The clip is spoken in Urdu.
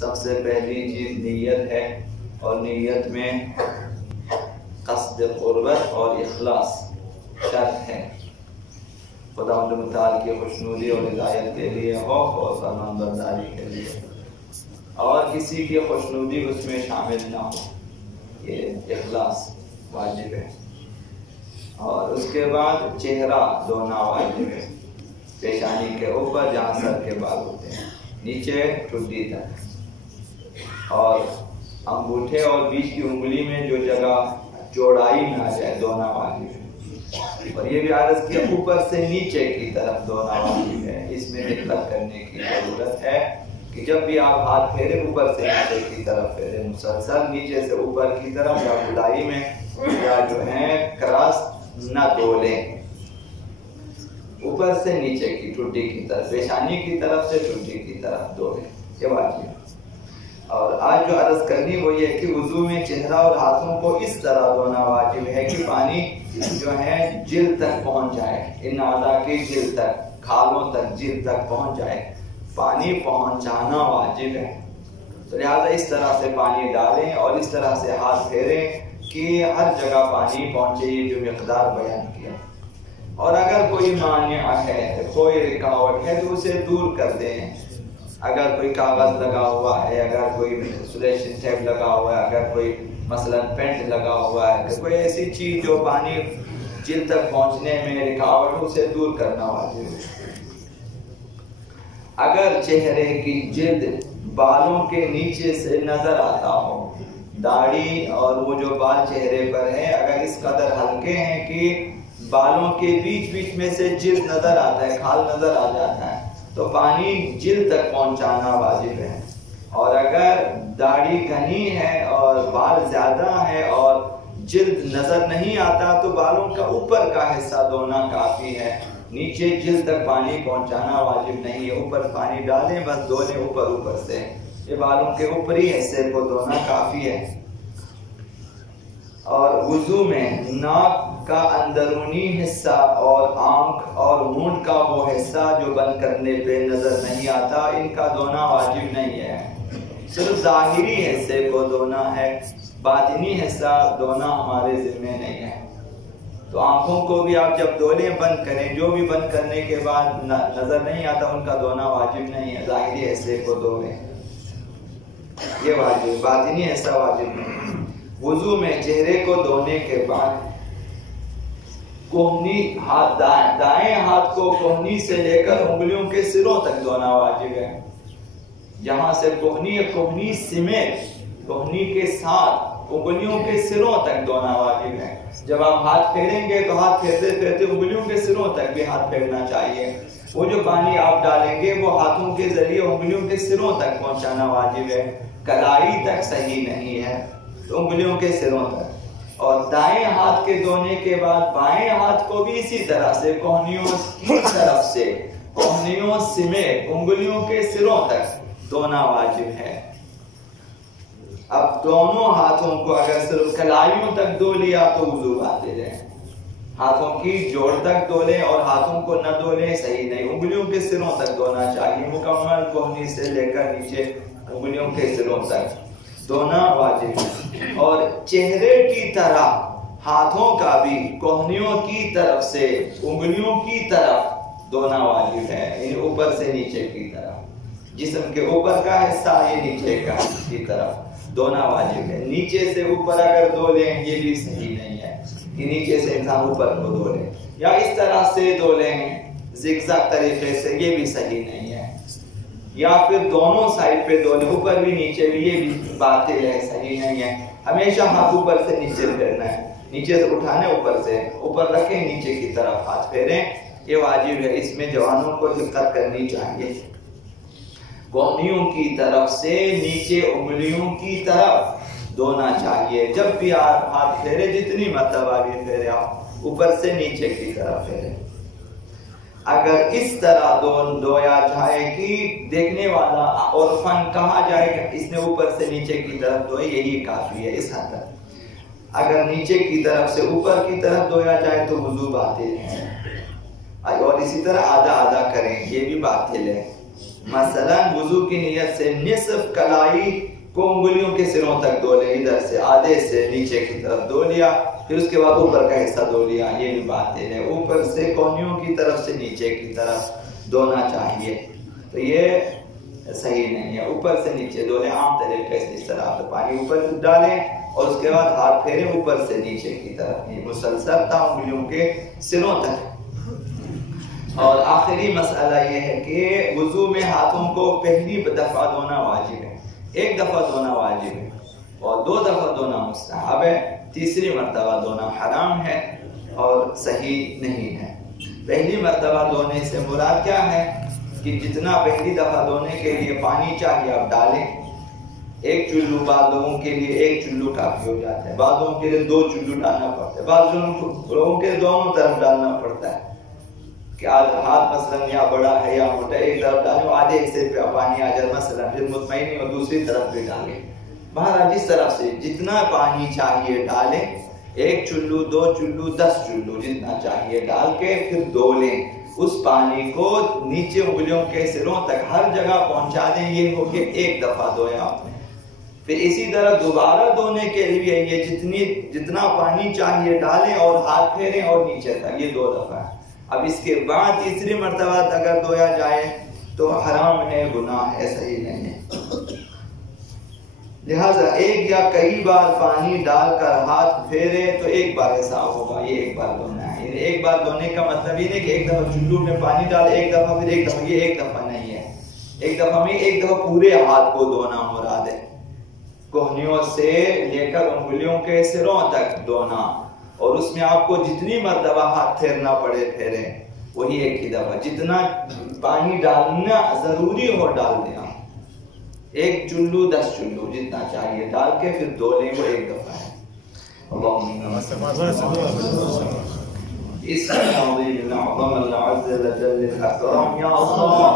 سب سے پہلی چیز نیت ہے، اور نیت میں قصد قربت اور اخلاص شرط ہے۔ خداوند متعال کی خوشنودی اور ہدایت کے لیے خوف اور فرمانبرداری کے لیے، اور کسی کی خوشنودی اس میں شامل نہ ہو، یہ اخلاص واجب ہے۔ اور اس کے بعد چہرہ دھونا واجب ہے، پیشانی کے اوپر جہاں سر کے بال ہوتے ہیں نیچے ٹھڈی تک، اور انگوٹھے اور بیچ کی انگلی میں جو جگہ چوڑائی نہ جائے دھونا واجب ہے۔ اور یہ بھی عرض کیا اوپر سے نیچے کی طرف دھونا واجب ہے۔ اس میں دقت کرنے کی ضرورت ہے کہ جب بھی آپ ہاتھ پھیرے اوپر سے نیچے کی طرف پھیرے، مسلسل نیچے سے اوپر کی طرف یا گلائی میں یا جو ہے کراس نہ دھولیں، اوپر سے نیچے کی ٹھڈی کی طرف، پیشانی کی طرف سے ٹھڈی کی طرف دھولیں، یہ واجب ہے۔ اور آج جو عرض کرنی وہ یہ کہ وضو میں چہرہ اور ہاتھوں کو اس طرح دھونا واجب ہے کہ پانی جو ہے جلد تک پہنچ جائے، ان اعضاء کی جلد تک، کھالوں تک، جلد تک پہنچ جائے، پانی پہنچانا واجب ہے۔ تو لہٰذا اس طرح سے پانی ڈالیں اور اس طرح سے ہاتھ پھیریں کہ ہر جگہ پانی پہنچے، یہ جو مقدار بیان کیا۔ اور اگر کوئی مانع ہے، کوئی رکاوٹ ہے تو اسے دور کر دیں۔ اگر کوئی کاغذ لگا ہوا ہے، اگر کوئی انسولیشن ٹیپ لگا ہوا ہے، اگر کوئی مثلا پینٹ لگا ہوا ہے، کوئی ایسی چیز جو پانی جلد تک پہنچنے میں رکاوٹ ہو، اسے دور کرنا واجب ہے۔ اگر چہرے کی جلد بالوں کے نیچے سے نظر آتا ہو، داڑھی اور وہ جو بال چہرے پر ہیں اگر اس قدر ہلکے ہیں کہ بالوں کے بیچ بیچ میں سے جلد نظر آتا ہے، کھال نظر آ جاتا ہے، تو پانی جلد تک پہنچانا واجب ہے۔ اور اگر داڑھی گھنی ہے اور بال زیادہ ہے اور جلد نظر نہیں آتا تو بالوں کا اوپر کا حصہ دھونا کافی ہے، نیچے جلد تک پانی پہنچانا واجب نہیں ہے۔ اوپر پانی ڈالیں، بس دھولیں اوپر سے، یہ بالوں کے اوپری حصے کو دھونا کافی ہے۔ اور وضو میں ناک کا اندرونی حصہ اور آنکھ اور منہ کا وہ حصہ جو بند کرنے پہ نظر نہیں آتا، ان کا دھونا واجب نہیں ہے، صرف ظاہری حصے کو دھونا ہے، باطنی حصہ دھونا ہمارے ذمہ نہیں ہے۔ تو آنکھوں کو بھی آپ جب دھولیں بند کریں، جو بھی بند کرنے کے بعد نظر نہیں آتا ان کا دھونا واجب نہیں ہے، ظاہری حصے کو دھولیں، یہ واجب، باطنی حصہ واجب نہیں۔ وضو میں چہرے کو دھونے کے بعد کوہنی ہاتھ، دائیں ہاتھ کو کوہنی سے لے کر انگلیوں کے سروں تک دھونا واجب ہے۔ جہاں سے کوہنی سمیت، کوہنی کے ساتھ انگلیوں کے سروں تک دھونا واجب ہے۔ جب آپ ہاتھ پھیریں گے تو ہاتھ پھیرتے پھیرتے انگلیوں کے سروں تک بھی ہاتھ پھیرنا چاہیے۔ وہ جو پانی آپ ڈالیں گے وہ ہاتھوں کے ذریعے انگلیوں کے سروں تک پہنچانا واجب ہے، کلائی تک صحیح نہیں ہے، تو انگلیوں کے سروں تک۔ اور دائیں ہاتھ کے دھونے کے بعد بائیں ہاتھ کو بھی اسی طرح سے کوہنیوں کی طرف سے، کوہنیوں سمیت انگلیوں کے سروں تک دھونا واجب ہے۔ اب دونوں ہاتھوں کو اگر صرف کلائیوں تک دھو لیا تو وضو باطل ہے، ہاتھوں کی جوڑ تک دھو لیں اور ہاتھوں کو نہ دھو لیں صحیح نہیں، انگلیوں کے سروں تک دھونا چاہیے، مکمل کوہنی سے لے کر نیچے انگلیوں کے سروں تک دھونا واجب ہے۔ اور چہرے کی طرح ہاتھوں کا بھی کوہنیوں کی طرف سے انگلیوں کی طرف دھونا واجب ہے، یعنی اوپر سے نیچے کی طرف، جسم کے اوپر کا حصہ یہ نیچے کی طرف دھونا واجب ہے۔ نیچے سے اوپر اگر دھو لیں یہ بھی صحیح نہیں ہے کہ نیچے سے انسان اوپر کو دھو لیں، یا اس طرح سے دھو لیں زگزگ طریقے سے، یہ بھی صحیح نہیں ہے، یا پھر دونوں سائڈ پہ دھو لیں، اوپر بھی نیچے بھی، یہ بھی باطل ہے، صحیح نہیں ہے۔ ہمیشہ ہاتھ اوپر سے نیچے پھیرنا ہے، نیچے سے اٹھانے اوپر رکھیں، نیچے کی طرف ہاتھ پھیریں، یہ واجب ہے۔ اس میں جوانوں کو دقت کرنی چاہیے، کوہنیوں کی طرف سے نیچے انگلیوں کی طرف دھونا چاہیے۔ جب بھی آپ ہاتھ پھیرے، جتنی مرتبہ بھی پھیرے آپ اوپر سے نیچے کی طرف پھیریں۔ اگر اس طرح دھویا جائے کہ دیکھنے والا اور فن کہا جائے کہ اس نے اوپر سے نیچے کی طرف دھوئے، یہی کافی ہے اس حد تک۔ اگر نیچے کی طرف سے اوپر کی طرف دھویا جائے تو وضو باطل ہے، اور اسی طرح آدھا آدھا کریں، یہ بھی باطل ہے۔ مثلا وضو کی نیت سے نصف کلائی کو انگلیوں کے سروں تک دھو لیں، ادھر سے آدھے سے نیچے کی طرف دھو لیا، پھر اس کے بعد اوپر کا حصہ دھو لیا، یہ بھی باتیں ہیں۔ اوپر سے کونیوں کی طرف سے نیچے کی طرف دھونا چاہیے، تو یہ صحیح نہیں ہے۔ اوپر سے نیچے دھو لیں، عام طریقے سے اس طرح سے پانی اوپر ڈالیں اور اس کے بعد ہاتھ پھیریں اوپر سے نیچے کی طرف، یہ مسلسل تا انگلیوں کے سروں تک۔ اور آخری مسئلہ یہ ہے کہ وضو میں ہاتھوں کو پہلی دفعہ دھونا واجب ہے، ایک دفعہ دھونا واجب ہے اور 2 دفعہ دھونا مستحب ہے، تیسری مرتبہ دھونا حرام ہے اور صحیح نہیں ہے۔ پہلی مرتبہ دھونے سے مراد کیا ہے کہ جتنا پہلی دفعہ دھونے کے لیے پانی چاہیے آپ ڈالیں، ایک چلو بعض لوگوں کے لیے ایک چلو کافی ہو جاتا ہے، بعض لوگوں کے لیے 2 چلو ڈالنا پڑتا ہے، بعض لوگوں کے دونوں طرف ڈالنا پڑتا ہے کہ ہاتھ مثلا یا بڑا ہے یا موٹا، ایک طرف ڈالیں آدھے حصے پہ پانی آ جائے مثلا، پھر مطمئن اور دوسری طرف بھی ڈالیں۔ بہرحال جس طرف سے جتنا پانی چاہیے ڈالیں، 1 چلو 2 چلو 10 چلو جتنا چاہیے ڈال کے پھر دھو لیں، اس پانی کو نیچے انگلیوں کے سروں تک ہر جگہ پہنچا دیں، یہ ہو کہ ایک دفعہ دھویا آپ نے۔ پھر اسی طرح دوبارہ دھونے کے لیے یہ جتنا پانی چاہیے ڈالیں اور ہاتھ پھیریں اور نیچے تک، یہ 2 دفعہ ہے۔ اب اس کے بعد تیسری مرتبہ اگر دھویا جائے تو حرام ہے، گناہ ہے، صحیح نہیں ہے۔ لہٰذا ایک یا کئی بار پانی ڈال کر ہاتھ پھیرے تو ایک بار ایسا ہوگا، یہ ایک بار دھونا ہے۔ ایک بار دھونے کا مطلب یہ نہیں کہ ایک دفعہ چلو میں پانی ڈال ایک دفعہ پھر ایک دفعہ، یہ ایک دفعہ نہیں ہے، ایک دفعہ میں ایک دفعہ پورے ہاتھ کو دھونا مراد ہے، کوہنیوں سے لے کر انگلیوں کے سروں تک دھونا، اور اس میں آپ کو جتنی مرتبہ ہاتھ پھیرنا پڑے پھیریں، وہی ایک ہی دفعہ، جتنا پانی ڈالنا ضروری ہو ڈال دیں، 1 چلو 10 چلو جتنا چاہیے ڈال کے پھر دھو لیں، وہ ایک دفعہ ہے۔ اس عظیم العظم العز الجل الاکرم یا اللہ